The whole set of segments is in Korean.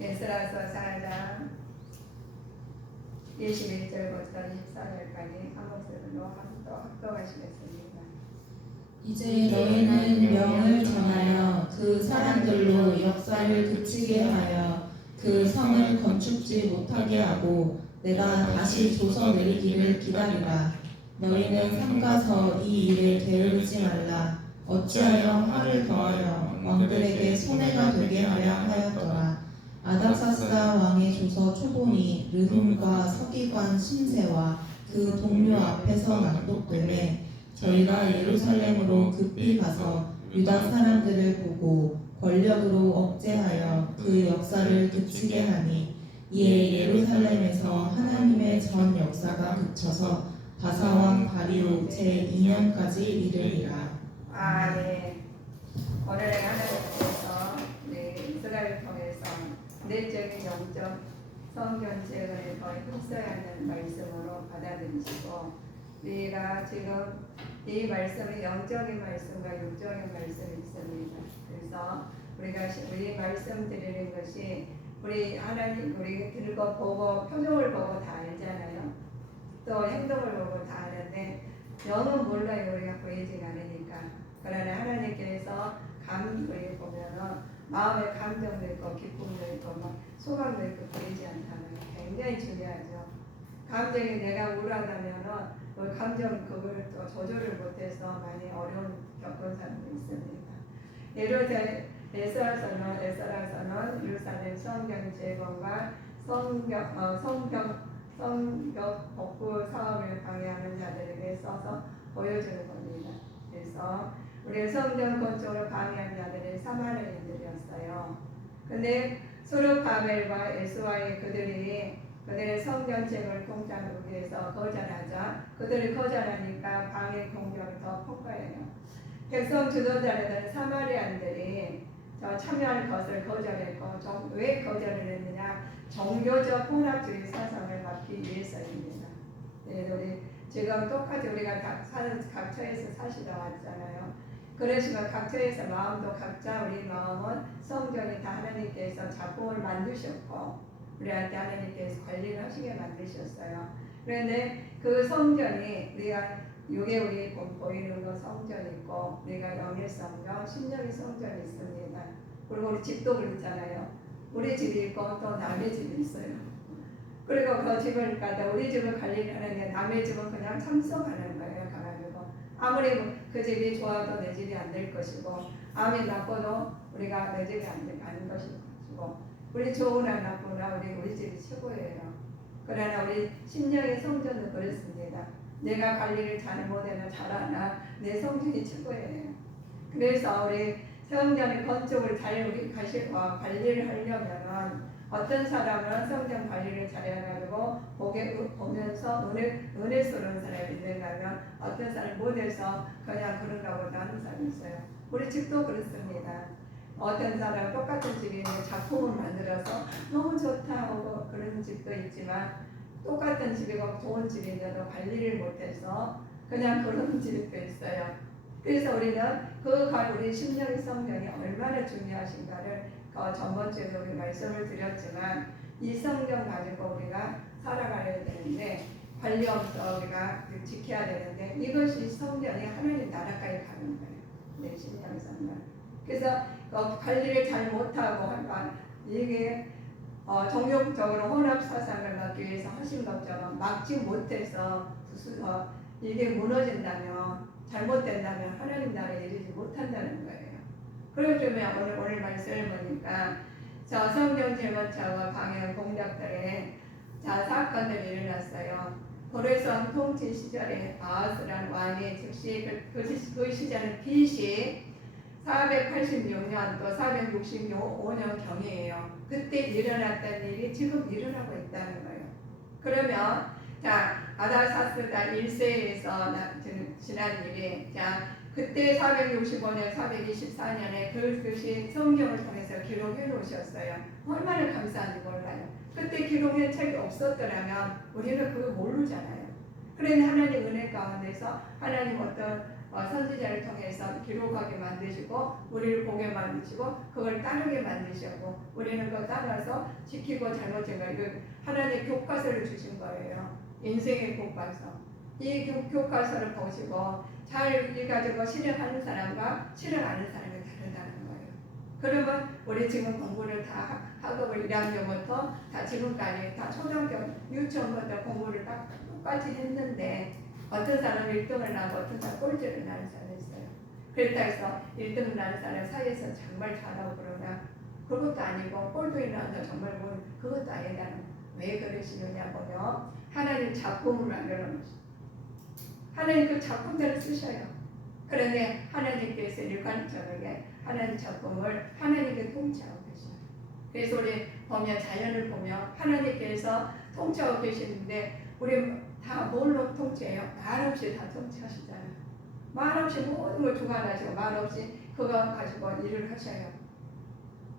에스라서 4장 21절부터 24절까지 한 목소리로 합독하시겠습니다. 이제 너희는 명을 전하여 그 사람들로 역사를 그치게 하여 그 성을 건축지 못하게 하고 내가 다시 조서 내리기를 기다리라. 너희는 삼가서 이 일을 게으르지 말라. 어찌하여 화를 더하여 왕들에게 손해가 되게 하려 하였더라. 아닥사스다 왕의 조서 초본이 르훔과 서기관 심세와 그 동료 앞에서 낭독되매 저희가 예루살렘으로 급히 가서 유다 사람들을 보고 권력으로 억제하여 그 역사를 그치게 하니 이에 예루살렘에서 하나님의 전 역사가 그쳐서 바사왕 다리오 제2년까지 이르리라. 네. 오늘 하나님께서 이스라엘을 통해서 내적인 영적 성경 재건을 더 힘써야 하는 말씀으로 받아들이시고, 우리가 지금 이 말씀은 영적인 말씀과 육적인 말씀이 있습니다. 그래서 우리 말씀드리는 것이 우리 하나님 우리 들고 보고 표정을 보고 다 알잖아요. 또 행동을 보고 다 아는데 영은 몰라요. 우리가 보이지 않으니까. 그러나 하나님께서 우리 보면은 마음의 감정도 있고 기쁨도 있고 막 소감도 있고 보이지 않다는 게 굉장히 중요하죠. 감정이 내가 우울하다면은 그 감정 그걸 또 조절을 못해서 많이 어려운 겪은 사람도 있습니다. 예를 들어 에스라서는 예루살렘 성경 재건과 성벽 복구 사업을 방해하는 자들에게 써서 보여주는 겁니다. 그래서 우리 성전 건축을 방해한 자들이 사마리아인들이었어요. 근데 스룹바벨과 에스와의 그들의 성전책을 통제하기 위해서 거절하자 그들이 거절하니까 방해 공격이 더 폭파해요. 백성 주도자들은 사마리아인들이 참여할 것을 거절했고 왜 거절을 했느냐? 종교적 혼합주의 사상을 막기 위해서입니다. 우리 지금 똑같이 우리가 각처에서 사시다 왔잖아요. 그러시면 각처에서 마음도 각자 우리 마음은 성전이 다 하나님께서 작품을 만드셨고 우리한테 하나님께서 관리를 하시게 만드셨어요. 그런데 그 성전이 우리가 이게 우리 보이는 거 성전 있고 우리가 영의 성전, 심령의 성전이 있습니다. 그리고 우리 집도 그렇잖아요. 우리 집이 있고 또 남의 집이 있어요. 그리고 그 집을 가다 우리 집을 관리를 하는데 남의 집은 그냥 참석하는 거예요. 가가지고 아무리 그 집이 좋아도 내 집이 안 될 것이고 아무리 나빠도 우리가 내 집이 안 되는 것이고 우리 좋으나 나쁘나 우리 집이 최고예요. 그러나 우리 심령의 성전은 그렇습니다. 내가 관리를 잘못하나 잘하나 내 성전이 최고예요. 그래서 우리 성전의 건축을 잘 관리를 하려면 어떤 사람은 성전 관리를 잘해가지고 보면서 은혜스러운 사람이 있는가면 어떤 사람 못해서 그냥 그런가 보다 하는 사람이 있어요. 우리 집도 그렇습니다. 어떤 사람 똑같은 집이 있는데 작품을 만들어서 너무 좋다 하고 그런 집도 있지만 똑같은 집이고 좋은 집인데도 관리를 못해서 그냥 그런 집도 있어요. 그래서 우리는 우리 심령의 성전이 얼마나 중요하신가를 전번주에도 우리 말씀을 드렸지만 이 성전 가지고 우리가 살아가야 되는데 관리 없어 우리가 지켜야 되는데 이것이 성전이 하나님 나라까지 가는 거예요. 내 심령의 성전. 그래서 관리를 잘 못하고 이게 종교적으로 혼합 사상을 막기 위해서 하신 것처럼 막지 못해서 이게 무너진다면 잘못된다면 하나님 나라에 이르지 못한다는 거예요. 그러면 오늘 말씀을 보니까 성경 제거차와 방해 공작들의 사건들이 일어났어요. 고레성 통치 시절에 바하스라는 왕이 즉시 그 시절은 BC 486년 또 465년 경이에요. 그때 일어났던 일이 지금 일어나고 있다는 거예요. 그러면 아달사스다 1세에서 지난 일이 그때 465년 424년에 그것이 성경을 통해서 기록해 놓으셨어요. 얼마나 감사한지 몰라요. 그때 기록한 책이 없었더라면 우리는 그걸 모르잖아요. 그런데 하나님 은혜 가운데서 하나님 어떤 선지자를 통해서 기록하게 만드시고 우리를 보게 만드시고 그걸 따르게 만드시고 우리는 그거 따라서 지키고 잘못된 거 이거 하나님의 교과서를 주신 거예요. 인생의 교과서. 이 교과서를 보시고 잘 읽어가지고 실행하는 사람과 실행하는 사람이 다르다는 거예요. 그러면 우리 지금 공부를 다 학업을 1학년부터 다 지금까지 다 초등학교 유치원부터 공부를 다 똑같이 했는데 어떤 사람은 1등을 나고 어떤 사람은 꼴찌를 나는 사람이 있어요. 그렇다 해서 1등 나는 사람 사이에서 정말 잘하고 그러나 그것도 아니고 꼴등이 나서 정말 뭐 그것도 아니다는 거예요. 왜 그러시느냐 보면 하나님 작품을 만들어 놓으셨어요. 하나님 그 작품대로 쓰셔요. 그런데 하나님께서 일관적하게 하나님 작품을 하나님께 통치하고 계셔요. 그래서 우리 보면 자연을 보면 하나님께서 통치하고 계시는데 우리 다 뭘로 통치해요? 말없이 다 통치하시잖아요. 말없이 모든 걸 주관하시고 말없이 그거 가지고 일을 하셔요.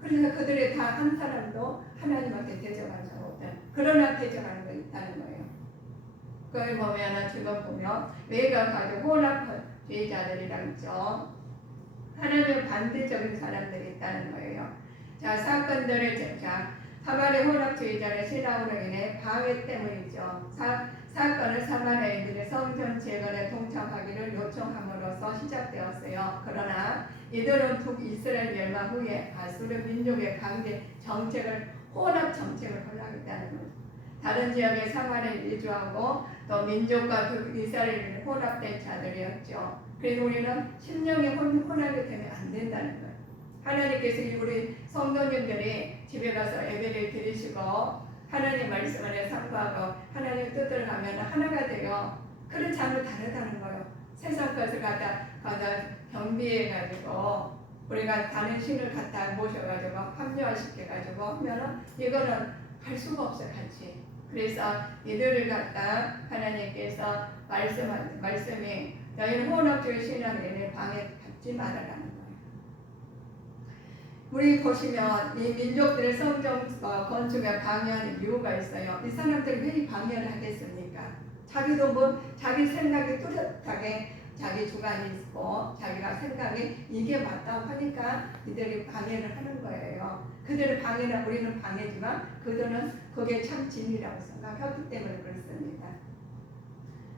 그래서 그들이 다 한 사람도 하나님한테 대적하지 못해. 그러나 대적하는 거 있다는 거예요. 거기 보면은 지금 보면 외가 가지고 혼합주의자들이라고 있죠. 하나님의 반대적인 사람들이 있다는 거예요. 자, 사건들을 사마리 혼합주의자의 신앙으로 인해 방해 때문이죠. 사건은 사마리아인들의 성전 재건에 동참하기를 요청함으로써 시작되었어요. 그러나 이들은 북이스라엘 멸망 후에 아수르 민족의 강제 정책을 혼합 정책을 허락했다는 거예요. 다른 지역의 사마리아를 이주하고 또 민족과 북이스라엘이 혼합된 자들이었죠. 그래서 우리는 심령이 혼합이 되면 안 된다는 거예요. 하나님께서 우리 성도님들이 집에 가서 예배를 드리시고 하나님 말씀을 삼가하고 하나님 뜻을 하면 하나가 돼요. 그렇지 않으면 다르다는 거예요. 세상 것을 갖다 경비해가지고 우리가 다른 신을 갖다 모셔가지고 합리화시켜가지고 하면은 이거는 할 수가 없어요. 같이. 그래서 이들을 갖다 하나님께서 말씀이 너희는 혼합주의 신앙에 방해받지 말아라는 거예요. 우리 보시면 이 민족들의 성전 건축에 방해하는 이유가 있어요. 이 사람들이 왜 방해를 하겠습니까? 자기도 뭐 자기 생각이 뚜렷하게 자기 주관이 있고 자기가 생각이 이게 맞다고 하니까 이들이 방해를 하는 거예요. 그들의 방해는 우리는 방해지만 그들은 그게 참 진리라고 생각하기 때문에 그렇습니다.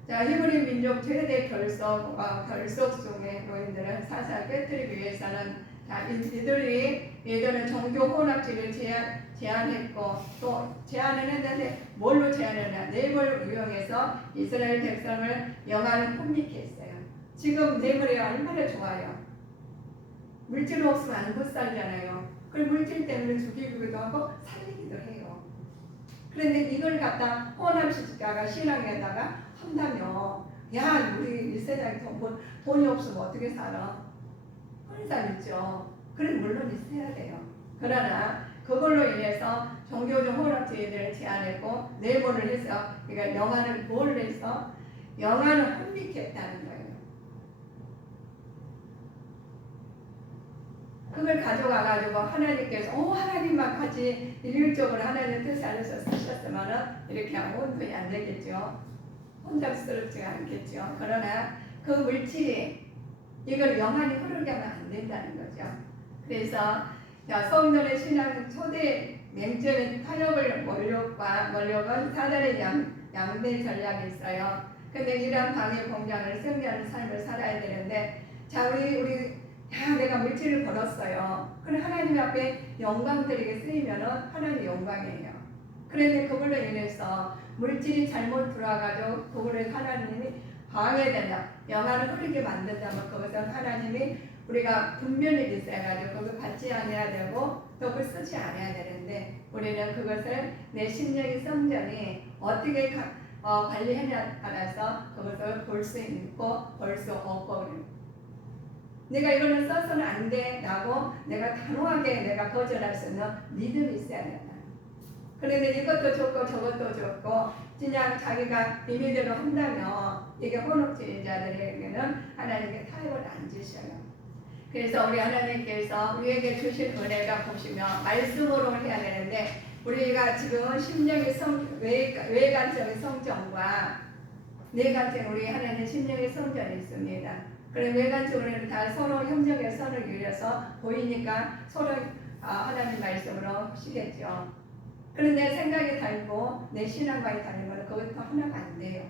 자, 히브리 민족 최대 결속종의 노인들은 사실 깨뜨리기 위해서는 자, 이들은 종교 혼합주의를 제안했고 또 제안을 했는데 뭘로 제안했냐? 뇌물을 이용해서 이스라엘 백성을 영화를 혼미케 했어요. 지금 뇌물이 얼마나 좋아요. 물질 없으면 안 못 살잖아요. 그 물질 때문에 죽이기도 하고 살리기도 해요. 그런데 이걸 갖다 혼합시키다가 신앙에다가 한다면 야 우리 이 세상에 돈이 없으면 어떻게 살아? 그런 사람 있죠. 그럼 물론 있어야 돼요. 그러나 그걸로 인해서 종교적 혼합주의를 제안했고 내보를 해서 그러니까 영안을 뭘 해서 영안을 혼미케 했다는 거예요. 그걸 가져가가지고 하나님께서 하나님만 같이 일률적으로 하나님 뜻 안에서 쓰셨으면은 이렇게 하면 혼돈이 안 되겠죠. 혼잡스럽지가 않겠죠. 그러나 그 물질이 이걸 영안이 흐르게 하면 안 된다는 거죠. 그래서 성전의 신앙 초대 맹점인 타협을 원력은 사단의 양대 전략이 있어요. 근데 이러한 방해 공장을 승리하는 삶을 살아야 되는데 자 우리 내가 물질을 벌었어요. 그럼 하나님 앞에 영광 드리게 쓰이면은 하나님의 영광이에요. 그런데 그걸로 인해서 물질이 잘못 들어와가지고 그걸로 하나님이 방해된다. 영안을 흐르게 만든다면 그것은 하나님이 우리가 분별력이 있어가지고 그걸 받지 않아야 되고 또 그걸 쓰지 않아야 되는데 우리는 그것을 내 심령의 성전이 어떻게 관리하냐에 따라서 그것을 볼 수 있고 볼 수 없고 내가 이거는 써서는 안 돼라고 내가 단호하게 내가 거절할 수 있는 믿음이 있어야 된다. 그런데 이것도 좋고 저것도 좋고 그냥 자기가 임의대로 한다면 이게 혼합주의자들에게는 하나님께 타협을 안 주셔요. 그래서 우리 하나님께서 우리에게 주신 은혜가 보시면 말씀으로 해야 되는데 우리가 지금 심령의 외관적인 성전과 내관적인 우리 하나님 심령의 성전이 있습니다. 그럼 외관적으로는 다 서로 협력의 선을 이루어서 보이니까 서로 하나님 말씀으로 시겠죠. 그런데 생각이 다르고 내 신앙관이 다르면 그것도 하나가 안 돼요.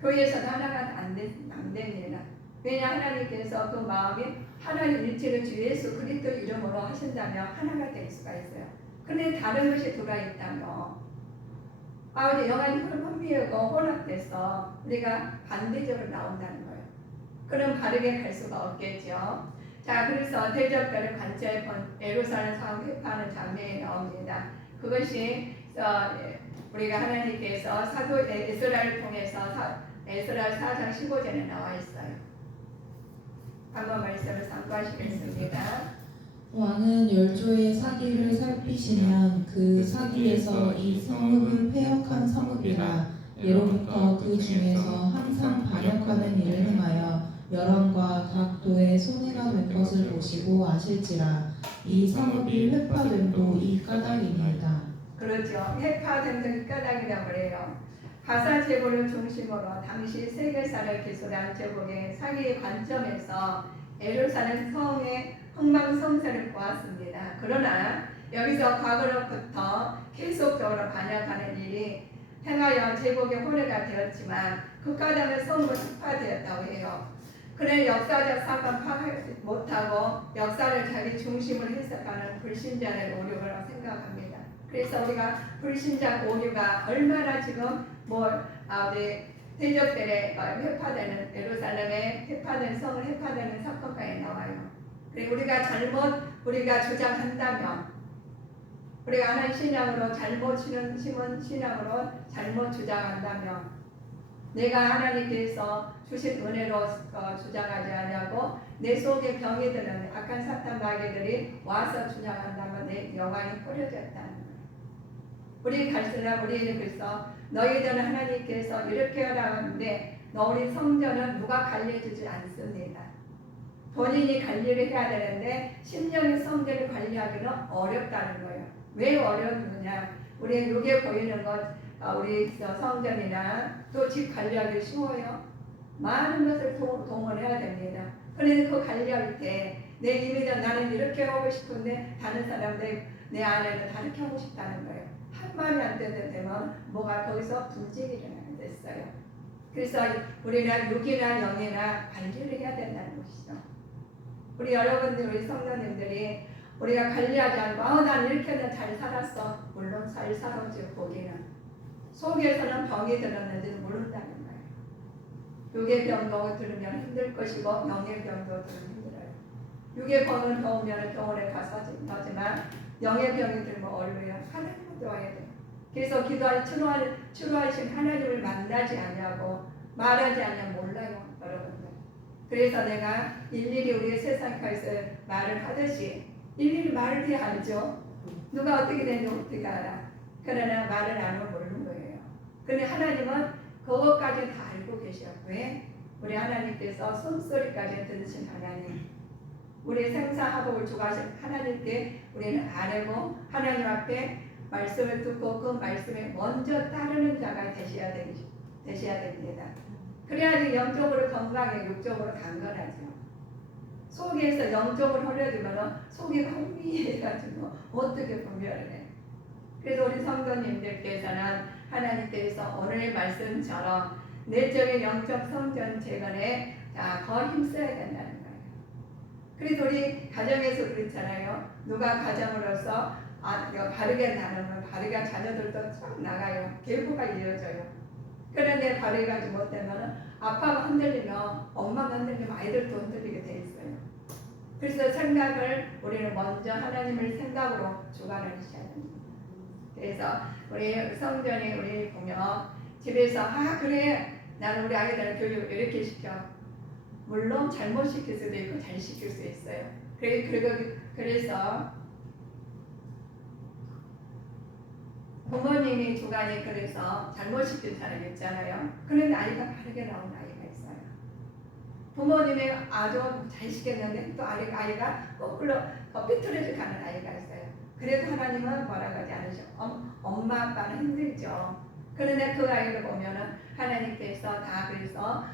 교회에서도 하나가 안 됩니다. 왜냐 하나님께서 그 마음이 하나님 일체를 주 예수 그리스도 이름으로 하신다면 하나가 될 수가 있어요. 그런데 다른 것이 들어있다면 아버지 영안이 혼미하고 혼합돼서 우리가 반대적으로 나온다는 거예요. 그럼 바르게 갈 수가 없겠죠. 자, 그래서 대적들을 관찰 예루살렘 상황 회파하는 장면이 나옵니다. 그것이 우리가 하나님께서 사도 에스라를 통해서 에스라 4장 15절에 나와 있어요. 한번 말씀을 참고하시겠습니다. 왕은 열조의 사기를 살피시면 그 사기에서 이 성읍은 패역한 성읍이라 예로부터 그 중에서 항상 반역하는 일을 행하여 여론과 각 도에 손해가 된 것을 보시고 아실지라 이 성읍이 회파됨도 이 까닭입니다. 그렇죠. 회파됨도 이 까닭이라고 그래요. 가사 제복을 중심으로 당시 세계사를 기술한 제복의 사기의 관점에서 예루살렘 성의 흥망성쇠를 보았습니다. 그러나 여기서 과거로부터 계속적으로 반역하는 일이 행하여 제복의 혼례가 되었지만 그 까닭은 성으로 흑파되었다고 해요. 그는 역사적 사건 파악하지 못하고 역사를 자기 중심으로 해석하는 불신자의 오류라고 생각합니다. 그래서 우리가 불신자 오류가 얼마나 지금 대적들의 회파되는 예루살렘의 회파된 성을 회파되는 사건까지 나와요. 그리고 우리가 주장한다면 우리가 하나님 신앙으로 잘못 심은 신앙으로 잘못 주장한다면 내가 하나님께서 주신 은혜로 주장하지 않냐고 내 속에 병이 드는 악한 사탄 마귀들이 와서 주장한다면 내 영광이 뿌려졌다는 거예요. 우리 갈수록 우리는 그래서 너희들은 하나님께서 이렇게 하라는데 너희 성전은 누가 관리해주지 않습니다. 본인이 관리를 해야 되는데 심령의 성전을 관리하기는 어렵다는 거예요. 왜 어려우냐? 우리 여기에 보이는 것 우리 성전이나 또 집 관리하기 쉬워요. 많은 것을 동원해야 됩니다. 그런데 그 관리할 때 내 이미는 나는 이렇게 하고 싶은데 다른 사람들 내 아내는 다르게 하고 싶다는 거예요. 한 마음이 안 되면 뭐가 거기서 분쟁이 일어나겠어요. 그래서 우리는 육이나 영이나 관리를 해야 된다는 것이죠. 우리 여러분들 우리 성도님들이 우리가 관리하지 않고 난 이렇게는 잘 살았어. 물론 잘 살았죠. 거기는 속에서는 병이 들었는지도 모른다는 거예요. 육의 병도 들으면 힘들 것이고 영의 병도 들으면 힘들어요. 육의 병은 더우면 병원에 가서 하지만 영의 병이 들면 어려워요. 하나님을 도와야 돼요. 그래서 기도할 추로하신 하나님을 만나지 않냐고 말하지 않냐 몰라요. 여러분들. 그래서 내가 일일이 우리 세상에서 말을 하듯이 일일이 말을 해야 알죠. 누가 어떻게 되는지 어떻게 알아. 그러나 말을 안 하면 모르는 거예요. 그런데 하나님은 그것까지 다 알고 계셔요. 왜? 우리 하나님께서 손소리까지 들으신 하나님. 우리 생사화복을 주관하신 하나님께 우리는 아뢰고 하나님 앞에 말씀을 듣고 그 말씀에 먼저 따르는 자가 되셔야 됩니다. 그래야지 영적으로 건강해 육적으로 강건하죠. 속에서 영적으로 흘려주면 속이 혼미해가지고 어떻게 분별을 해. 그래서 우리 성도님들께서는 하나님께서 오늘 말씀처럼 내적인 영적 성전 재건에 더 힘써야 된다는 거예요. 그래서 우리 가정에서 그렇잖아요. 누가 가정으로서 바르게 나누면 바르게 자녀들도 쫙 나가요. 계보가 이어져요. 그런데 바르게 가지 못하면 아빠가 흔들리면 엄마가 흔들리면 아이들도 흔들리게 돼 있어요. 그래서 생각을 우리는 먼저 하나님을 생각으로 주관을 하셔야 됩니다. 그래서 우리 성전에 우리 보면 집에서 그래 나는 우리 아이들 교육 이렇게 시켜. 물론 잘못 시킬 수도 있고 잘 시킬 수 있어요. 그래서 부모님이 주관이 그래서 잘못 시킨 사람이 있잖아요. 그런데 아이가 바르게 나온 아이가 있어요. 부모님이 아주 잘 시켰는데 또 아이가 거꾸로 삐뚤어져 가는 아이가 있어요. 그래도 하나님은 뭐라고 하지 않으셔. 엄마 아빠는 힘들죠. 그런데 그 아이를 보면은 하나님께서 다 그래서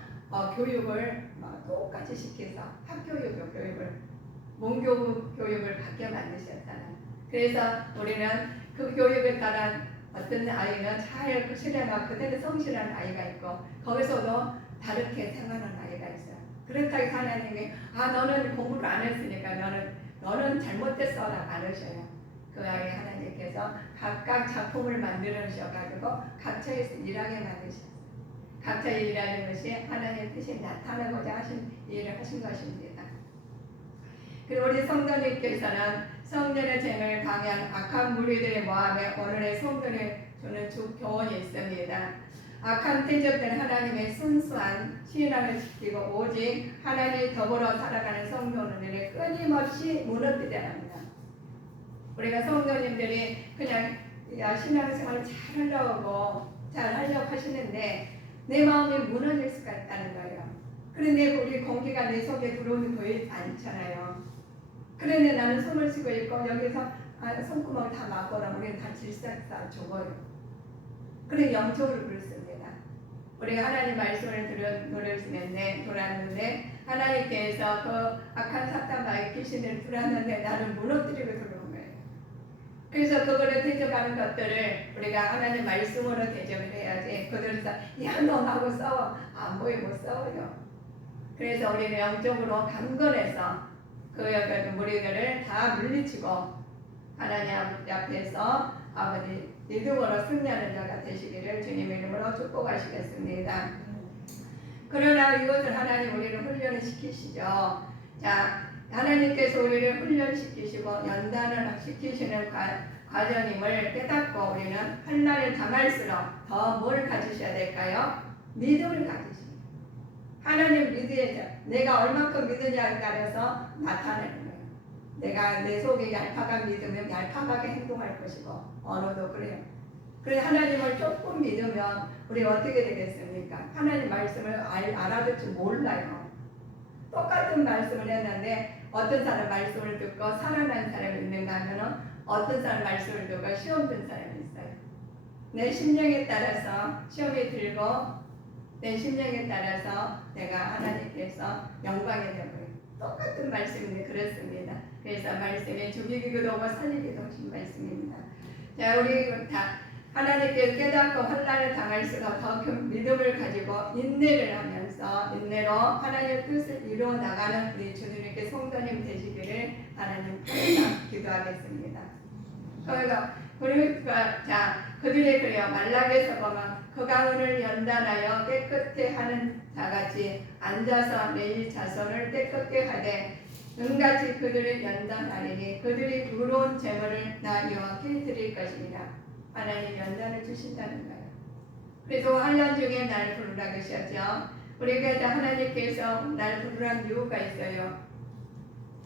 교육을 똑같이 시켜서 학교육 교육을 문교 교육을 받게 만드셨잖아요. 그래서 우리는 그 교육에 따라 어떤 아이는 잘 실행하고 그대로 성실한 아이가 있고 거기서도 다르게 생각하는 아이가 있어요. 그렇다고 해서 하나님이 너는 공부를 안 했으니까 너는 잘못됐어라 안 하셔요. 그 아이 하나님께서 각각 작품을 만들어주셔가지고 각처에서 일하게 만드셨어요. 각자 일하는 것이 하나님의 뜻이 나타나고자 하신 일을 하신 것입니다. 그리고 우리 성도님께서는 성전의 재능을 방해한 악한 무리들의 모함에 오늘의 성도를 주는 교훈이 있습니다. 악한 대적된 하나님의 순수한 신앙을 지키고 오직 하나님이 더불어 살아가는 성도들을 끊임없이 무너뜨려야 합니다. 우리가 성도님들이 그냥 신앙생활을 잘 하려고 하시는데 내 마음이 무너질 수가 있다는 거예요. 그런데 우리 공기가 내 속에 들어오지 거의 않잖아요. 그런데 나는 숨을 쉬고 있고 여기서 손구멍을 다 막거나 우리는 다 질삭사 죽어요. 그래 영적으로 그렇습니다. 우리가 하나님 말씀을 돌았는데 하나님께서 그 악한 사탄 마귀 귀신을 들었는데 나는 무너뜨리고 들어온 거예요. 그래서 그거를 대적하는 것들을 우리가 하나님 말씀으로 대적을 해야지. 그들에서 너 나하고 싸워. 안 보여 못 싸워요. 그래서 우리는 영적으로 강건해서 그 무리들을 다 물리치고 하나님 앞에서 아버지 믿음으로 승리하는 자가 되시기를 주님의 이름으로 축복하시겠습니다. 그러나 이것을 하나님 우리를 훈련을 시키시죠. 자, 하나님께서 우리를 훈련시키시고 연단을 시키시는 과정임을 깨닫고 우리는 환난을 당할수록 더 뭘 가지셔야 될까요? 믿음을 가지십니다. 하나님 믿어야죠. 내가 얼마큼 믿느냐에 따라서 나타내는 거예요. 내가 내 속에 얄팍한 믿으면 얄팍하게 행동할 것이고 언어도 그래요. 그래 하나님을 조금 믿으면 우리 어떻게 되겠습니까? 하나님 말씀을 알아듣지 몰라요. 똑같은 말씀을 했는데 어떤 사람 말씀을 듣고 살아난 사람이 있는가 하면 어떤 사람 말씀을 듣고 시험 든 사람이 있어요. 내 심령에 따라서 시험이 들고 내 심령에 따라서 내가 하나님께서 영광이 되고요. 똑같은 말씀인데 그렇습니다. 그래서 말씀이 죽이기도 하고 살리기도 하신 말씀입니다. 자, 우리 다 하나님께 깨닫고 환난을 당할수록 더 큰 믿음을 가지고 인내를 하면서 인내로 하나님의 뜻을 이루어 나가는 우리 주님께 성도님 되시기를 하나님 항상 기도하겠습니다. 그들이 그래요. 말라기에서 보면 그 가문을 연단하여 깨끗게 하는 자같이 앉아서 매일 자손을 깨끗게 하되 능같이 그들을 연단하리니 그들이 부러운 재물을 나 여호와께 드릴 것이니라. 하나님 연단을 주신다는 거예요. 그래서 환난 중에 날 부르라 그러셨죠. 우리가 하나님께서 날 부르라는 이유가 있어요.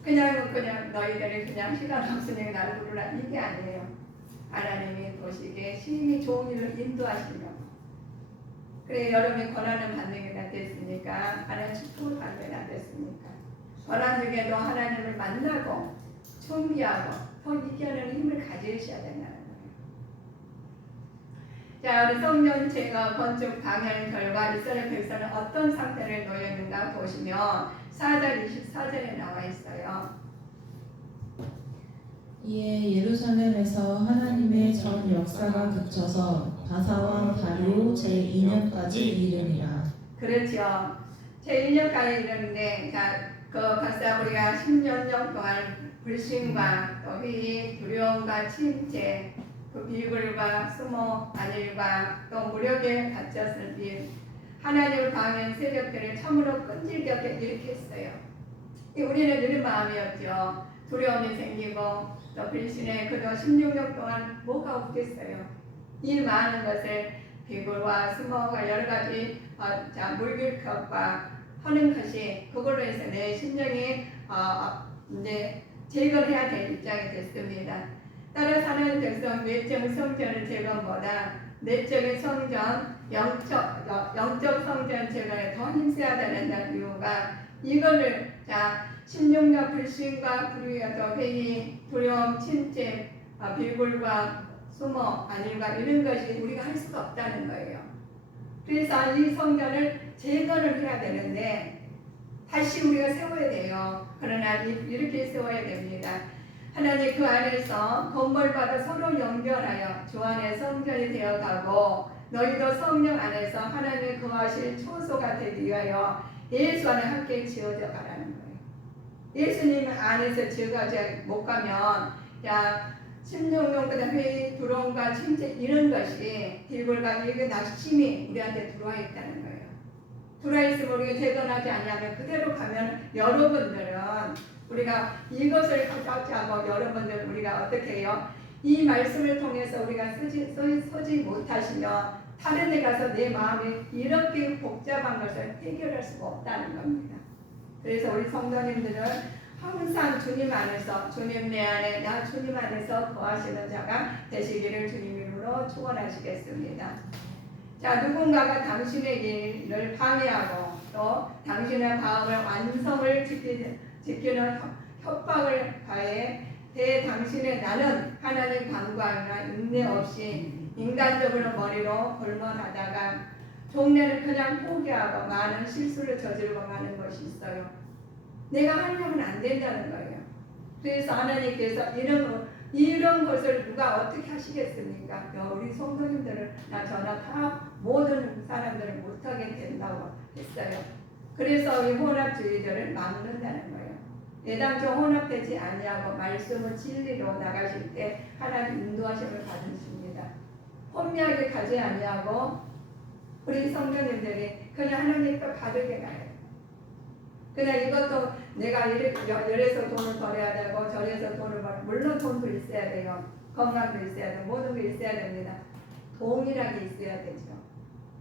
그냥 너희들이 그냥 시간 없으니 날 부르라 이게 아니에요. 하나님이 보시기에 심히 좋은 일로 인도하시려고. 그래 여러분이 고난을 받는 게 안 됐으니까 하나님 축복을 받는 게 안 됐으니까 고난 중에도 하나님을 만나고 준비하고 더 이겨내는 힘을 가지셔야 된다는 거예요. 자, 우리 성전체가 건축 방향 결과 이스라엘 백성은 어떤 상태를 놓였는가 보시면 4절 24절에 나와 있어요. 이에 예루살렘에서 하나님의 전 역사가 그쳐서 바사왕 다리오 제2년까지 이르니라. 그렇죠. 제1년까지 이르는데 그 벌써 우리가 10년 동안 불신과 또 회의, 두려움과 침체, 그 비굴과 수모, 안일과 또 무력에 갇혔을 때 하나님을 방해한 세력들을 참으로 끈질기게 일으켰어요. 우리는 이런 마음이었죠. 두려움이 생기고 또 불신에 그저 16년 동안 뭐가 없겠어요. 이 많은 것을 비굴과 수모가 여러 가지 물길과 하는 것이 그걸로 해서 내 심령이 이제 제거해야 될 입장이 됐습니다. 따라 사는 백성 외적 성전을 제거보다 내적인 성전, 영적 성전 제거에 더 힘써야 이유가 이거를 16년 불신과 불의와 회의, 두려움, 침체, 비굴과 수모, 안일과 이런 것이 우리가 할 수가 없다는 거예요. 그래서 이 성전을 재건을 해야 되는데 다시 우리가 세워야 돼요. 그러나 이렇게 세워야 됩니다. 하나님 그 안에서 건물마다 서로 연결하여 주 안에 성전이 되어가고 너희도 성령 안에서 하나님의 거하실 초소가 되기 위하여 예수 안에 함께 지어져 가라는 거예요. 예수님 안에서 지어가지 못 가면 야 16년보다 회의, 두려움과 침체 이런 것이 비굴과 이게 낙심이 우리한테 들어와 있다는 거예요. 들어와 있으면 우리가 재건하지 않으면 그대로 가면 여러분들은 우리가 이것을 붙잡지 않고 여러분들 우리가 어떻게 해요? 이 말씀을 통해서 우리가 서지 못하시면 다른 데 가서 내 마음이 이렇게 복잡한 것을 해결할 수가 없다는 겁니다. 그래서 우리 성도님들은 항상 주님 안에서 주님 내 안에 나 주님 안에서 거하시는 자가 되시기를 주님 이름으로 축원하시겠습니다. 자, 누군가가 당신의 일을 방해하고 또 당신의 마음을 완성을 지키는 협박을 가해 당신의 나는 하나님 간과나 인내 없이 인간적으로 머리로 골몰하다가 종례를 그냥 포기하고 많은 실수를 저지르고 마는 것이 있어요. 내가 하려면 안 된다는 거예요. 그래서 하나님께서 이런 것을 누가 어떻게 하시겠습니까? 우리 성도님들은 저나 다 모든 사람들을 못하게 된다고 했어요. 그래서 이 혼합주의자를 막는다는 거예요. 애당초 혼합되지 아니하고 말씀을 진리로 나가실 때 하나님 인도하심을 받으십니다. 혼미하게 가지 아니하고 우리 성도님들이 그냥 하나님 또 받을게 가요. 그냥 이것도 내가 이래서 돈을 벌어야 되고 저래서 돈을 벌어야 물론 돈도 있어야 돼요. 건강도 있어야 되고 모든 게 있어야 됩니다. 동일하게 있어야 되죠.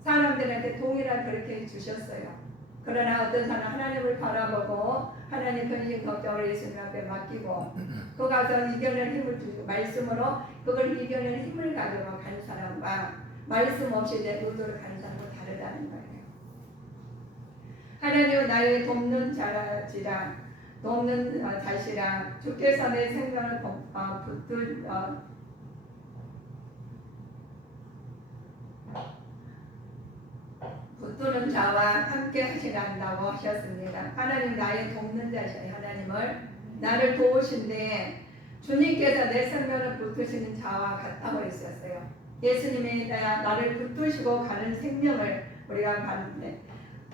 사람들한테 동일하게 그렇게 주셨어요. 그러나 어떤 사람 하나님을 바라보고 하나님 근심 걱정을 예수님 앞에 맡기고 그 가서 이겨낼 힘을 주시고 말씀으로 그걸 이겨낼 힘을 가지고 가는 사람과 말씀 없이 내 의도를 가는 사람은 다르다는 거예요. 하나님은 나의 돕는 자지라 돕는 자시라 주께서 내 생명을 붙드는 자와 함께 하시란다고 하셨습니다. 하나님 나의 돕는 자시라. 하나님을 나를 도우신데 주님께서 내 생명을 붙드시는 자와 같다고 했었어요. 예수님이 나를 붙드시고 가는 생명을 우리가 받는데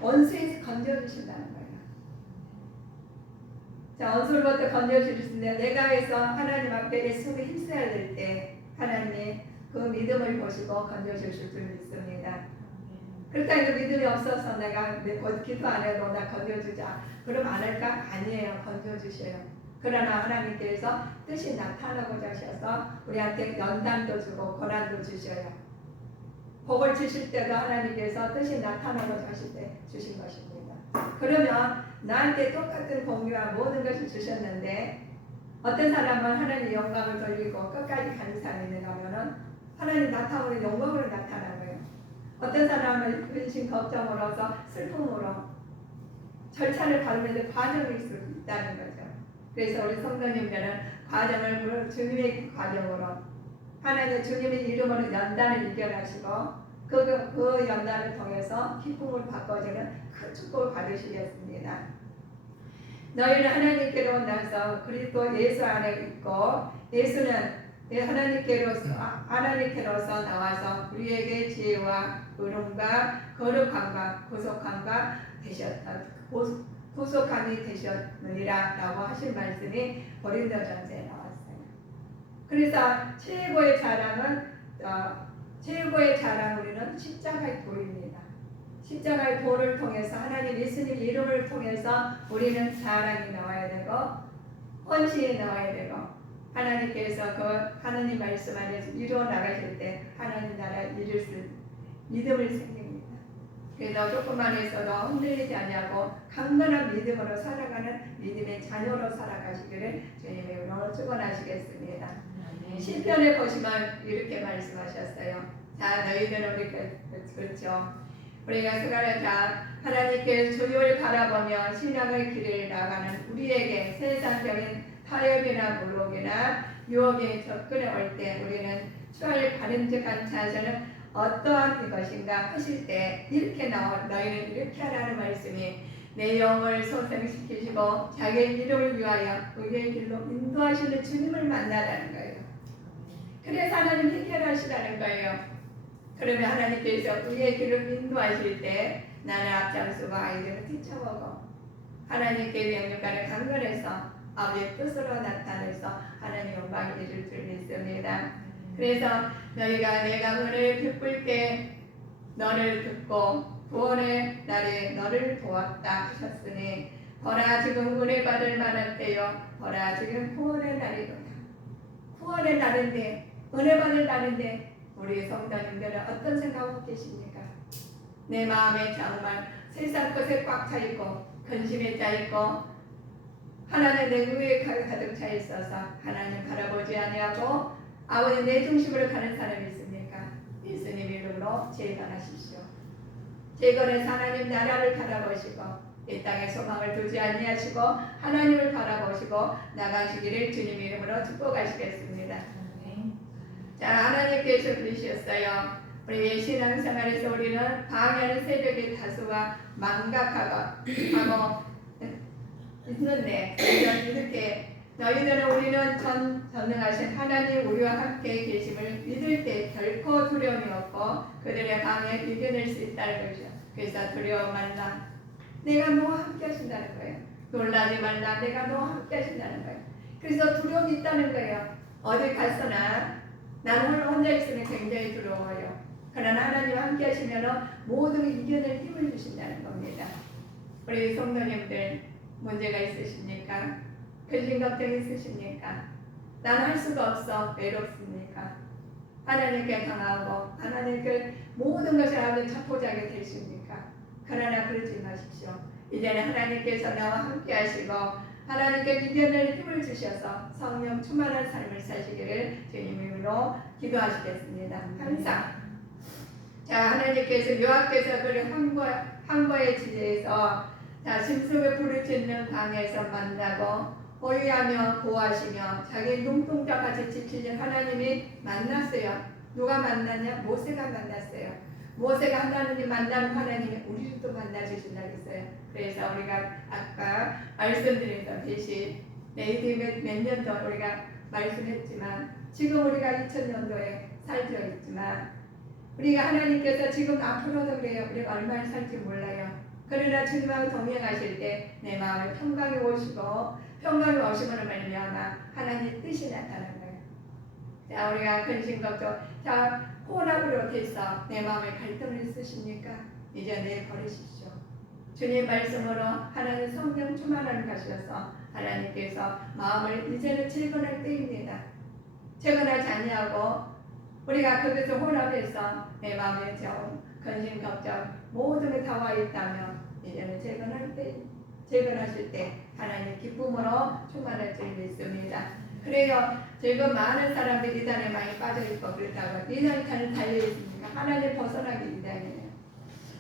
원수에서 건져주신다는 거예요. 자, 원수로부터 건져주시는데 내가 해서 하나님 앞에 애쓰고 힘써야 될 때 하나님이 그 믿음을 보시고 건져주실 줄 믿습니다. 그렇다고 믿음이 없어서 내가 기도 안 해도 나 건져주자 그럼 안 할까? 아니에요. 건져주셔요. 그러나 하나님께서 뜻이 나타나고자 하셔서 우리한테 연단도 주고 고난도 주셔요. 복을 주실 때도 하나님께서 뜻이 나타나고자 하실 때 주신 것입니다. 그러면 나한테 똑같은 공유와 모든 것을 주셨는데 어떤 사람은 하나님 영광을 돌리고 끝까지 가는 사람이 있는가 하면은 하나님 나타나는 영광으로 나타나는 거예요. 어떤 사람은 근심 걱정으로서 슬픔으로 절차를 밟으면서 과정이 있을 수 있다는 거죠. 그래서 우리 성도님들은 과정을 주님의 과정으로 하나님 주님의 이름으로 연단을 이겨가시고 그 연단을 통해서 기쁨을 바꿔주는 큰 축복을 받으시겠습니다. 너희는 하나님께로 나서 그리스도 예수 안에 있고 예수는 하나님께로서 나와서 우리에게 지혜와 의로움과 거룩함과 구속함이 되셨느니라 라고 하신 말씀이 고린도전서에 나왔어요. 그래서 최고의 자랑 우리는 십자가의 도입니다. 십자가의 도를 통해서 하나님 예수님 이름을 통해서 우리는 자랑이 나와야 되고 헌신이 나와야 되고 하나님께서 그 하나님 말씀 안에서 이루어 나가실 때 하나님 나라 이룰 수 믿음을 생깁니다. 그래서 조금만 해서도 흔들리지 않냐고 강건한 믿음으로 살아가는 믿음의 자녀로 살아가시기를 주님의 이름으로 축원하시겠습니다. 시편에 보시면 이렇게 말씀하셨어요. 자, 너희들은 그렇죠. 우리가 자 하나님께 주를 바라보며 신앙의 길을 나가는 우리에게 세상적인 타협이나 모욕이나 유혹에 접근해 올 때 우리는 처할 바른직한 자세는 어떠한 것인가 하실 때 이렇게 나와 너희는 이렇게 하라는 말씀이 내 영을 소생시키시고 자기의 이름을 위하여 의의 길로 인도하시는 주님을 만나라는 거예요. 그래서 하나님 해결하시라는 거예요. 그러면 하나님께서 의의 길을 인도하실 때 나는 앞장서고 아이들은 뒤쳐보고 하나님께 명령하는 강건해서 아버지의 뜻으로 나타내서 하나님 영광을 이룰 줄 믿습니다. 그래서 너희가 내가 은혜를 베풀 때 너를 듣고 구원의 날에 너를 도왔다 하셨으니 보라 지금 은혜 받을 만한 때요 보라 지금 구원의 날이로다. 구원의 날인데 은혜 받을 날인데 우리 성도님들은 어떤 생각하고 계십니까? 내 마음에 정말 세상 것에 꽉 차 있고 근심에 차 있고 하나님 내 위에 가득 차 있어서 하나님 바라보지 아니하고 아버지 내 중심으로 가는 사람이 있습니까? 예수님 이름으로 재건하십시오. 재건해서 하나님 나라를 바라보시고 이 땅에 소망을 두지 아니하시고 하나님을 바라보시고 나가시기를 주님 이름으로 축복하시겠습니다. 자, 하나님께서 그러셨어요. 우리 신앙생활에서 우리는 방해하는 세력의 다수가 망각하고 있는데 이렇게 너희들은 우리는 전능하신 하나님 우리와 함께 계심을 믿을 때 결코 두려움이 없고 그들의 방해에 이겨낼 수 있다는 것이죠. 그래서 두려움 말라. 내가 너와 함께 하신다는 거예요. 놀라지 말라. 내가 너와 함께 하신다는 거예요. 그래서 두려움이 있다는 거예요. 어디 갔으나 나는 혼자 있으면 굉장히 두려워요. 그러나 하나님과 함께 하시면 모든 이겨낼 힘을 주신다는 겁니다. 우리 성도님들 문제가 있으십니까? 근심 걱정 있으십니까? 나는 할 수가 없어. 외롭습니까? 하나님께 당하고 하나님께 모든 것을 아는 자포자기 되십니까? 그러나 그러지 마십시오. 이제는 하나님께서 나와 함께 하시고 하나님께 이겨낼 힘을 주셔서 성령 충만한 삶을 사시기를 주님 이름으로 기도하시겠습니다. 항상 자 하나님께서 요한께서 그를 항거의 지대에서 자 심속에 불을 짓는 강에서 만나고 호위하며 보호하시며 자기 눈동자같이 지키신 하나님이 만났어요. 누가 만났냐? 모세가 만났어요. 모세가 하나님이 만나는 하나님이 우리도 만나주신다 했어요. 그래서 우리가 아까 말씀드렸듯이 내일이 몇 년도 우리가 말씀했지만 지금 우리가 2000년도에 살고 있지만 우리가 하나님께서 지금 앞으로도 그래요. 우리가 얼마나 살지 몰라요. 그러나 주님하고 동행하실 때 내 마음에 평강이 오시고 평강이 오시면 말미암아 하나님 뜻이 나타나는 거예요. 자 우리가 근심 걱정 자 혼합으로 돼서 내 마음에 갈등을 쓰십니까? 이제 내버리십시오. 주님 말씀으로 하나님 성령 충만함을 가셔서 하나님께서 마음을 이제는 재건할 때입니다. 재건하지 아니하고 우리가 거기서 혼합해서 내 마음에 근심 걱정 모든 게 다 와 있다면 이제는 재건할 때 재건하실 때 하나님 기쁨으로 충만할 줄 믿습니다. 그래요. 지금 많은 사람들이 이단에 많이 빠져있고 그렇다고 이단이 달려있습니까? 하나님 벗어나기 이단이에요.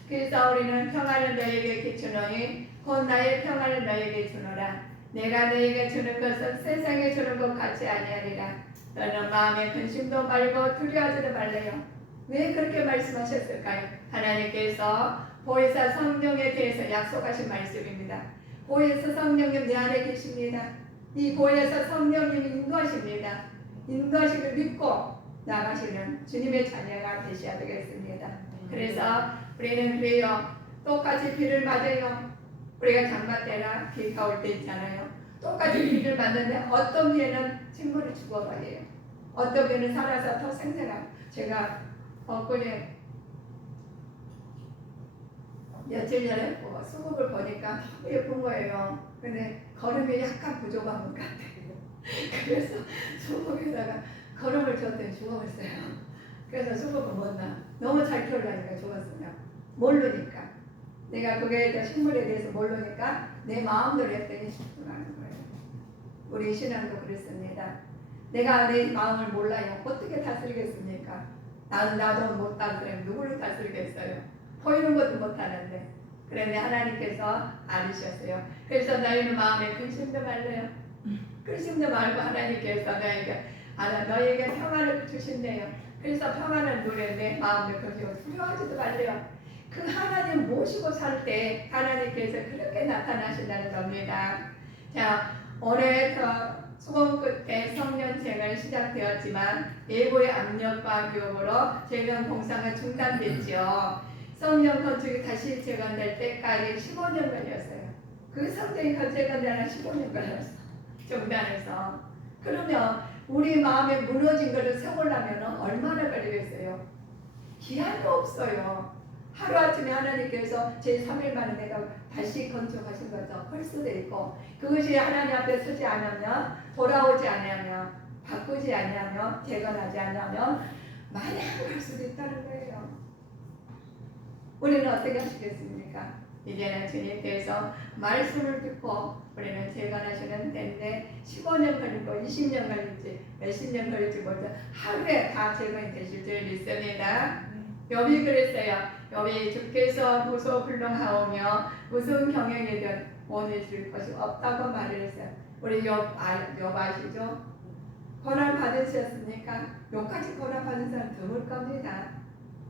그래서 우리는 평안을 너에게 기추노니 곧 나의 평안을 너에게 주노라. 내가 너에게 주는 것은 세상에 주는 것 같이 아니하리라. 너는 마음에 근심도 말고 두려워하지도 말래요. 왜 그렇게 말씀하셨을까요? 하나님께서 보혜사 성령에 대해서 약속하신 말씀입니다. 보혜사 성령님 내 안에 계십니다. 이 보혜사 성령님이 인도하십니다. 인도하시길 믿고 나가시는 주님의 자녀가 되셔야 되겠습니다. 그래서 우리는 그래요. 똑같이 비를 맞아요. 우리가 장마 때나 비가 올 때 있잖아요. 똑같이 비를 맞는데 어떤 비에는 식물이 죽어버려요. 어떤 비는 살아서 더 생생한 제가 엊그제 며칠 전에 수국을 보니까 너무 예쁜 거예요. 근데 거름이 약간 부족한 것 같아요. 그래서 수국에다가 거름을 줬더니 죽어버렸어요. 그래서 수국은 못나 너무 잘 키우려니까 죽었어요. 모르니까 내가 그거에 대한 식물에 대해서 모르니까 내 마음대로 했더니 죽어가는 거예요. 우리 신앙도 그렇습니다. 내가 내 마음을 몰라요. 어떻게 다스리겠습니까? 나도 못 다스려요. 누구를 다스리겠어요? 보이는 것도 못하는데. 그런데 하나님께서 알으셨어요. 그래서 너희는 마음에 근심도 말래요. 근심도 말고 하나님께서 너에게 평안을 주신대요. 그래서 평안을 누리는데 마음을 거지고 두려워하지도 말래요. 그 하나님 모시고 살 때 하나님께서 그렇게 나타나신다는 겁니다. 자, 올해 수공 끝에 성년생활 시작되었지만 예고의 압력과 교육으로 재건 공사가 중단됐죠. 성년 건축이 다시 재건될 때까지 15년 걸렸어요. 그 성전이 재건되는 15년 걸렸어. 중단해서. 그러면 우리 마음에 무너진 것을 세우려면 얼마나 걸리겠어요? 기한도 없어요. 하루아침에 하나님께서 제3일 만에 내가 다시 건축하신 거죠. 할 수도 있고, 그것이 하나님 앞에 서지 않으면, 돌아오지 않으면, 바꾸지 않으면, 재건하지 않으면 마냥 갈 수도 있다는 거예요. 우리는 어떻게 하시겠습니까? 이제는 주님께서 말씀을 듣고 우리는 재건하시는 때인데 15년 걸리고 20년 걸릴지 몇십 년 걸릴지 모르죠. 하루에 다 재건이 되실 줄 믿습니다. 욥이 그랬어요. 욥이 주께서 무소불능하오며 무슨 경영이든 원해 줄 것이 없다고 말을 했어요. 우리 욥 아시죠? 고난 받으셨습니까? 욕까지 고난 받은 사람 드물 겁니다.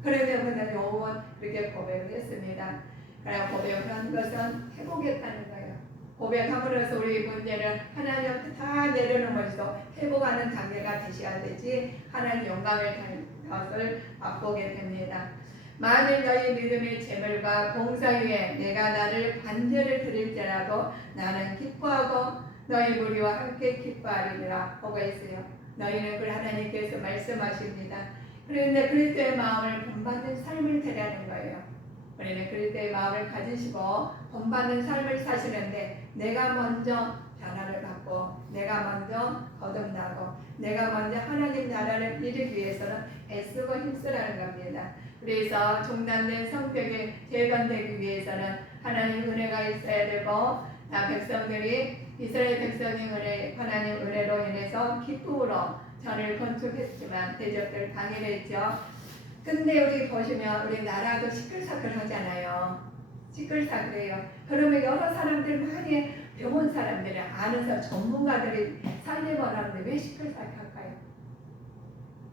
그러면 욥은 그렇게 고백을 했습니다. 그래 고백을 한 것은 회복했다는 거예요. 고백함으로써 우리 문제를 하나님한테 다 내려놓으면서 회복하는 단계가 되셔야 되지 하나님 영광을 것을 맛보게 됩니다. 만일 너희 믿음의 재물과 봉사 위에 내가 나를 관제를 드릴지라도 나는 기뻐하고 너희 무리와 함께 기뻐하리라 하고 있어요. 너희는 그 하나님께서 말씀하십니다. 그런데 그리스도의 마음을 본받는 삶을 되라는 거예요. 우리는 그리스도의 마음을 가지시고 본받는 삶을 사시는데 내가 먼저 변화를 받고 내가 먼저 거듭나고 내가 먼저 하나님 나라를 이루기 위해서는 애쓰고 힘쓰라는 겁니다. 그래서 중단된 성벽이 재건되기 위해서는 하나님 은혜가 있어야 되고 백성들이 이스라엘 백성의 은혜, 하나님 은혜로 인해서 기쁨으로 전을 건축했지만 대적들 방해했죠. 근데 우리 보시면 우리 나라도 시끌시끌 하잖아요. 시끌시끌해요. 그러면 여러 사람들 많이 병원 사람들이 아는 사람 전문가들이 살리고 하는데 왜 시끌시끌할까요?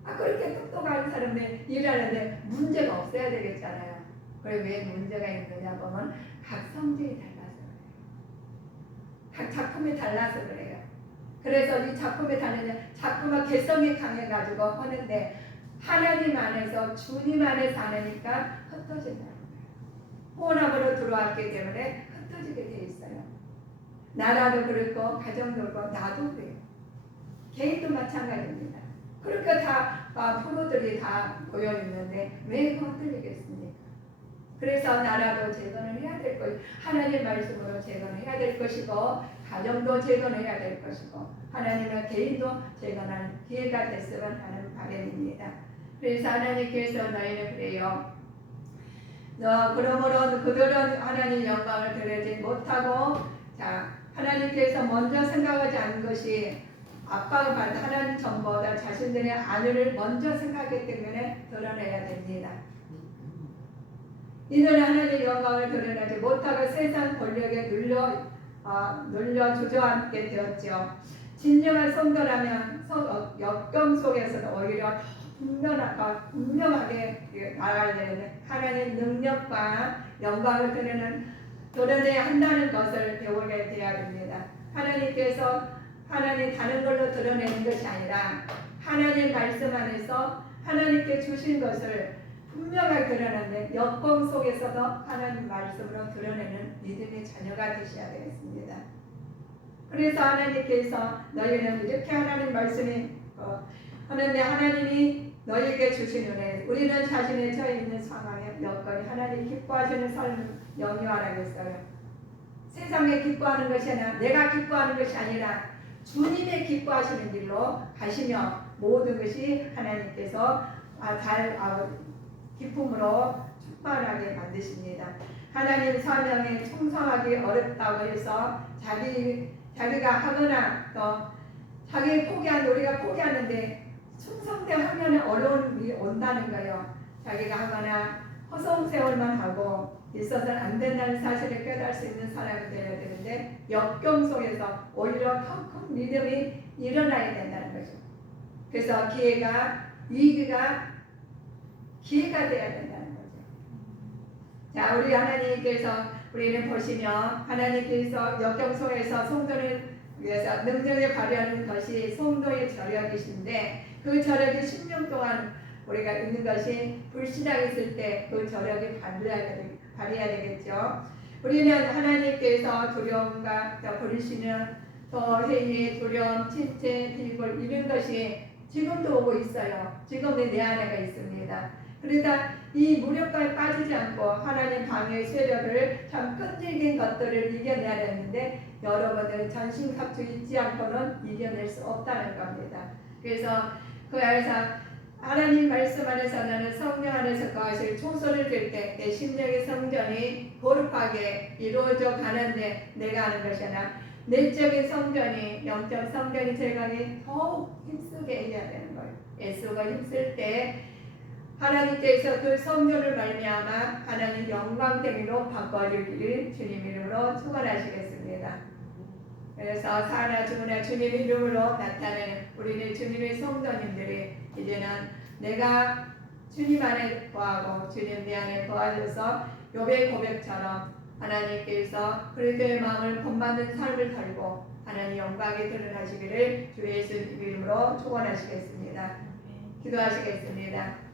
그렇게 똑똑한 사람들 일하는데 문제가 없어야 되겠잖아요. 그래 왜 문제가 있느냐 보면 각 성질이 달라서 그래요. 각 작품이 달라서 그래요. 그래서 이 작품이 다르냐 작품은 개성이 강해가지고 하는데 하나님 안에서 주님 안에 사느니까 흩어진다는 거예요. 혼합으로 들어왔기 때문에 흩어지게 돼 있어요. 나라도 그렇고 가정도 그렇고 나도 그래요. 개인도 마찬가지입니다. 그러니까 다 프로들이 다 모여 있는데 왜 흔들리겠습니까? 그래서 나라도 재건을 해야 될 것이고 하나님 말씀으로 재건을 해야 될 것이고 가정도 재건해야 될 것이고 하나님의 개인도 재건할 기회가 됐으면 하는 바람입니다. 그래서 하나님께서 너희는 그래요. 그러므로 그들은 하나님 영광을 드리지 못하고 하나님께서 먼저 생각하지 않은 것이 아빠가 받은 하나님 전보다 자신들의 안위를 먼저 생각했기 때문에 드러내야 됩니다. 이들은 하나님 영광을 드러내지 못하고 세상 권력에 눌려 주저앉게 되었죠. 진정한 성도라면 역경 속에서도 오히려 분명하게 나아가야 되는데 하나님의 능력과 영광을 드러내야 한다는 것을 배우게 되어야 됩니다. 하나님께서 하나님 다른 걸로 드러내는 것이 아니라 하나님 말씀 안에서 하나님께 주신 것을 분명하게 드러내는데 역경 속에서도 하나님 말씀으로 드러내는 믿음의 자녀가 되셔야 되겠습니다. 그래서 하나님께서 너희는 이렇게 하나님 말씀이 하는데 하나님이 너희에게 주신 은혜 우리는 자신의 처해 있는 상황에 여건이 하나님 기뻐하시는 삶을 영위하라겠어요. 세상에 기뻐하는 것이 아니라 내가 기뻐하는 것이 아니라 주님의 기뻐하시는 길로 가시며 모든 것이 하나님께서 기쁨으로 충만하게 만드십니다. 하나님 사명에 충성하기 어렵다고 해서 자기가 하거나 또 자기 우리가 포기하는데 충성대 하면 어려움이 온다는 거예요. 자기가 하거나 허송세월만 하고 있어서는 안 된다는 사실을 깨달을 수 있는 사람이 되어야 되는데 역경 속에서 오히려 더 큰 믿음이 일어나야 된다는 거죠. 그래서 위기가 기회가 돼야 된다는 거죠. 자, 우리 하나님께서 우리는 보시면 하나님께서 역경소에서 성도를 위해서 능력을 발휘하는 것이 성도의 저력이신데 그 저력이 10년 동안 우리가 있는 것이 불신앙이 있을 때 그 저력이 발휘해야 되겠죠. 우리는 하나님께서 두려움과 부르시는 또 회의, 두려움, 침체, 비굴 이런 것이 지금도 오고 있어요. 지금도 내 안에가 있습니다. 그러다 이 무력감에 빠지지 않고 하나님 방해의 세력을 참 끈질긴 것들을 이겨내야 되는데 여러분들은 전신갑주 잊지 않고는 이겨낼 수 없다는 겁니다. 그래서 그 안에서 하나님 말씀 안에서 나는 성령 안에서 거하실 총소리를 들 때 내 심령의 성전이 거룩하게 이루어져 가는데 내가 하는 것이 아니라 내적인 성전이 영적 성전이 제각이 더욱 힘쓰게 해야 되는 거예요. 예수가 힘쓸 때 하나님께서 그 성전을 말미암아 하나님 영광탱이로 바꿔주기를 주님 이름으로 축원하시겠습니다. 그래서 사나 주나 주님 이름으로 나타내는 우리는 주님의 성도님들이 이제는 내가 주님 안에 거하고 주님 내 안에 거하셔서 욥의 고백처럼 하나님께서 그리스도의 마음을 본받는 삶을 살고 하나님 영광에 드러나시기를 주 예수 이름으로 축원하시겠습니다. 기도하시겠습니다.